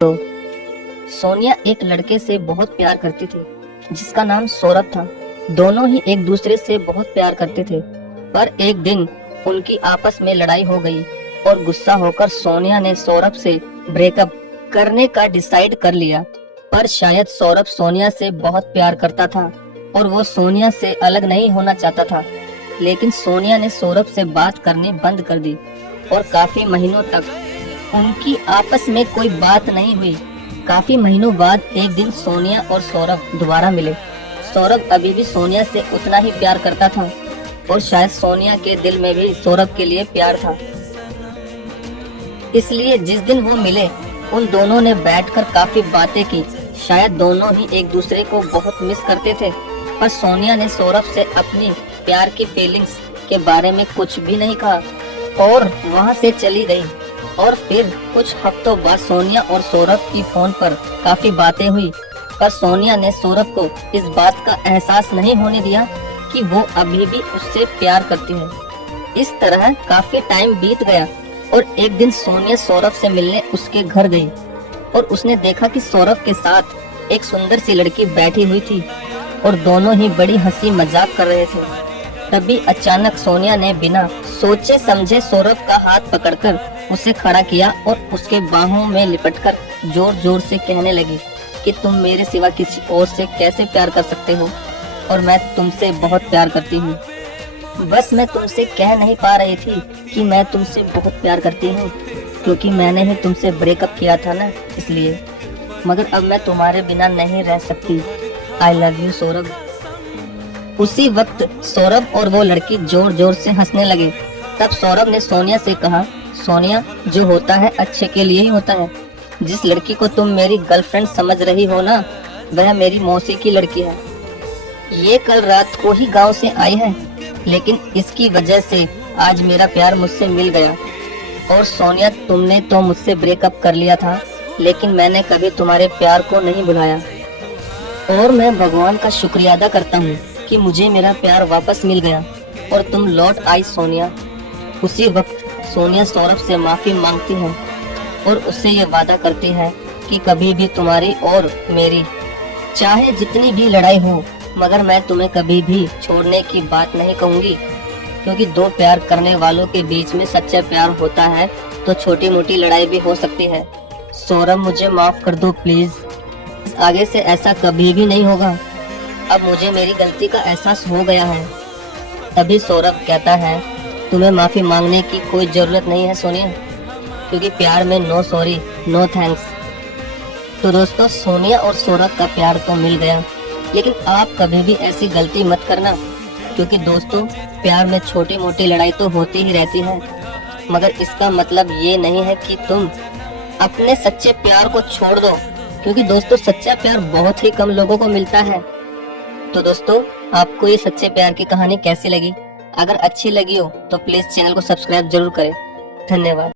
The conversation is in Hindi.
तो सोनिया एक लड़के से बहुत प्यार करती थी जिसका नाम सौरभ था। दोनों ही एक दूसरे से बहुत प्यार करते थे, पर एक दिन उनकी आपस में लड़ाई हो गई और गुस्सा होकर सोनिया ने सौरभ से ब्रेकअप करने का डिसाइड कर लिया। पर शायद सौरभ सोनिया से बहुत प्यार करता था और वो सोनिया से अलग नहीं होना चाहता था। लेकिन सोनिया ने सौरभ से बात करनी बंद कर दी और काफी महीनों तक उनकी आपस में कोई बात नहीं हुई। काफी महीनों बाद एक दिन सोनिया और सौरभ दोबारा मिले। सौरभ अभी भी सोनिया से उतना ही प्यार करता था और शायद सोनिया के दिल में भी सौरभ के लिए प्यार था। इसलिए जिस दिन वो मिले उन दोनों ने बैठकर काफी बातें की। शायद दोनों ही एक दूसरे को बहुत मिस करते थे, पर सोनिया ने सौरभ से अपनी प्यार की फीलिंग्स के बारे में कुछ भी नहीं कहा और वहां से चली गई। और फिर कुछ हफ्तों बाद सोनिया और सौरभ की फोन पर काफी बातें हुई, पर सोनिया ने सौरभ को इस बात का एहसास नहीं होने दिया कि वो अभी भी उससे प्यार करती है। इस तरह काफी टाइम बीत गया और एक दिन सोनिया सौरभ से मिलने उसके घर गई और उसने देखा कि सौरभ के साथ एक सुंदर सी लड़की बैठी हुई थी और दोनों ही बड़ी हंसी मजाक कर रहे थे। तभी अचानक सोनिया ने बिना सोचे समझे सौरभ का हाथ पकड़कर उसे खड़ा किया और उसके बाहों में लिपटकर जोर जोर से कहने लगी कि तुम मेरे सिवा किसी और से कैसे प्यार कर सकते हो, और मैं तुमसे बहुत प्यार करती हूँ। बस मैं तुमसे कह नहीं पा रही थी कि मैं तुमसे बहुत प्यार करती हूँ, क्योंकि मैंने ही तुमसे ब्रेकअप किया था ना, इसलिए। मगर अब मैं तुम्हारे बिना नहीं रह सकती। I love you Saurabh. उसी वक्त सौरभ और वो लड़की जोर जोर से हंसने लगे। तब सौरभ ने सोनिया से कहा, सोनिया, जो होता है अच्छे के लिए ही होता है। जिस लड़की को तुम मेरी गर्लफ्रेंड समझ रही हो ना, वह मेरी मौसी की लड़की है। ये कल रात को ही गांव से आई है, लेकिन इसकी वजह से आज मेरा प्यार मुझसे मिल गया। और सोनिया, तुमने तो मुझसे ब्रेकअप कर लिया था, लेकिन मैंने कभी तुम्हारे प्यार को नहीं भुलाया और मैं भगवान का शुक्रिया अदा करता हूँ कि मुझे मेरा प्यार वापस मिल गया और तुम लौट आई सोनिया। उसी वक्त सोनिया सौरभ से माफी मांगती है और उससे ये वादा करती है कि कभी भी तुम्हारी और मेरी चाहे जितनी भी लड़ाई हो, मगर मैं तुम्हें कभी भी छोड़ने की बात नहीं कहूँगी, क्योंकि दो प्यार करने वालों के बीच में सच्चा प्यार होता है तो छोटी मोटी लड़ाई भी हो सकती है। सौरभ, मुझे माफ कर दो प्लीज, आगे से ऐसा कभी भी नहीं होगा। अब मुझे मेरी गलती का एहसास हो गया है। तभी सौरभ कहता है, तुम्हें माफी मांगने की कोई जरूरत नहीं है सोनिया, क्योंकि प्यार में नो सॉरी नो थैंक्स। तो दोस्तों, सोनिया और सौरभ का प्यार तो मिल गया, लेकिन आप कभी भी ऐसी गलती मत करना, क्योंकि दोस्तों, प्यार में छोटी मोटी लड़ाई तो होती ही रहती है, मगर इसका मतलब ये नहीं है कि तुम अपने सच्चे प्यार को छोड़ दो, क्योंकि दोस्तों, सच्चा प्यार बहुत ही कम लोगों को मिलता है। तो दोस्तों, आपको ये सच्चे प्यार की कहानी कैसी लगी? अगर अच्छी लगी हो तो प्लीज चैनल को सब्सक्राइब जरूर करें। धन्यवाद।